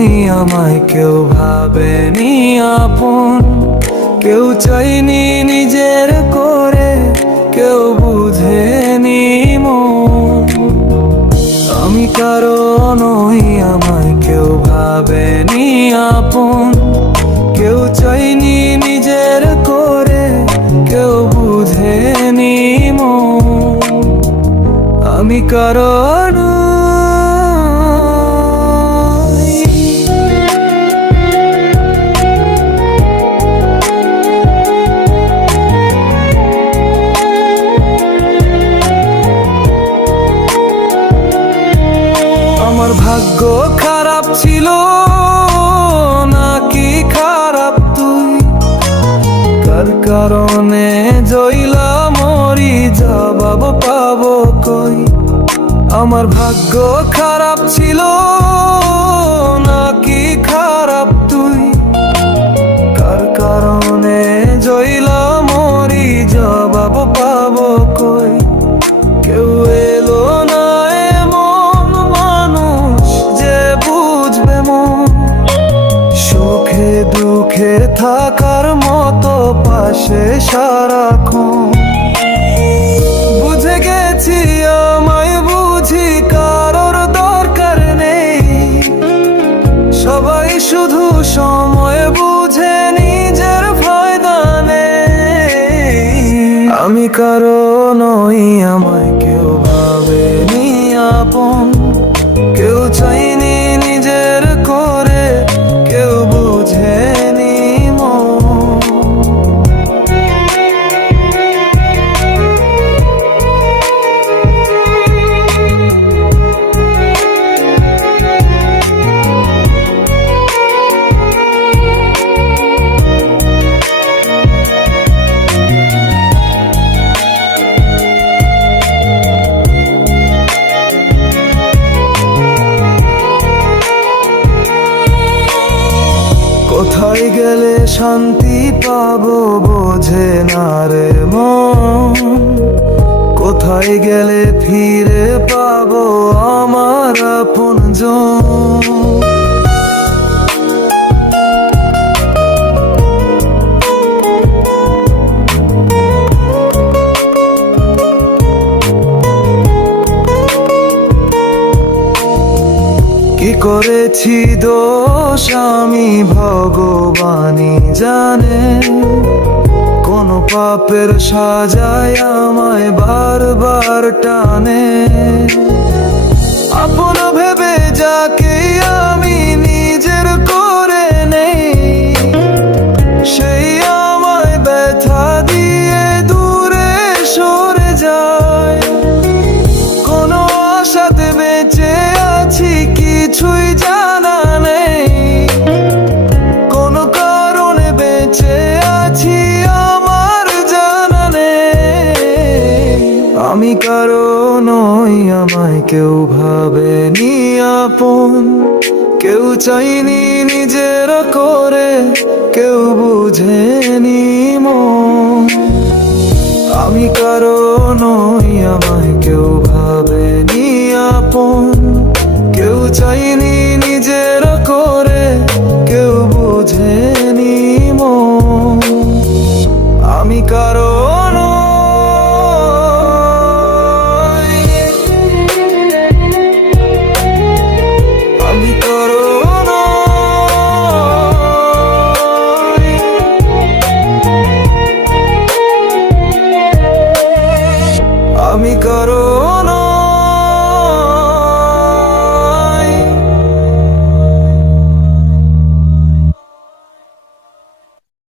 নই, আমায় কেউ ভাবেনি আপন, কেউ চাইনি নিজের করে, কেউ বুঝেনি মন। আমি কারো নই, আমায় কেউ ভাবেনি আপন, কেউ চাইনি নিজের করে, কেউ বুঝেনি মন। আমি কারো নই। আমার ভাগ্য খারাপ ছিল নাকি খারাপ তুই, কার কারণে জইলা মরি, জবাব পাবো কই। আমার ভাগ্য খারাপ ছিল নাকি খারাপ তুই, কার কারণে জইলা মরি, জবাব পাবো কই। কেউ এলো না এমন মানুষ যে বুঝবে মন, সুখে দুঃখে থাকার মতো পাশে সারাক্ষণ। বুঝে গেছি আমায় বুঝি কারোর দরকার নেই, সবাই শুধু সময় বুঝে নিজের ফায়দা নেই। আমি কারো নই, আমায় কেউ ভাবেনি আপন, কেউ চাইনি নিজের করে, কেউ বুঝেনি মন। কোথায় গেলে শান্তি পাবো বোঝে না রে মন, কোথায় গেলে ফিরে পাবো আমার আপনজন। কি করেছি দোষ আমি ভগবানই জানে, কোন পাপের সাজায় আমায় বারবার টানে। আপন ভেবে যাকে আমি নিজের করে নেই, সেই আমায় ব্যথা দিয়ে দূরে সরে যায়। কোন আশাতে বেঁচে আছি কিছুই জানা নেই, কোন কারণে বেঁচে আছি আমার জানা নেই। আমি কারো নই, আমায় কেউ ভাবেনি আপন, কেউ চাইনি নিজের করে, কেউ বুঝেনি মন। আমি কারো নই, আমায় কেউ ভাবেনি আপন, কেউ চাইনি নিজের করে, কেউ বুঝেনি মন। আমি কারো নই, আমি কারো নই, আমি কারো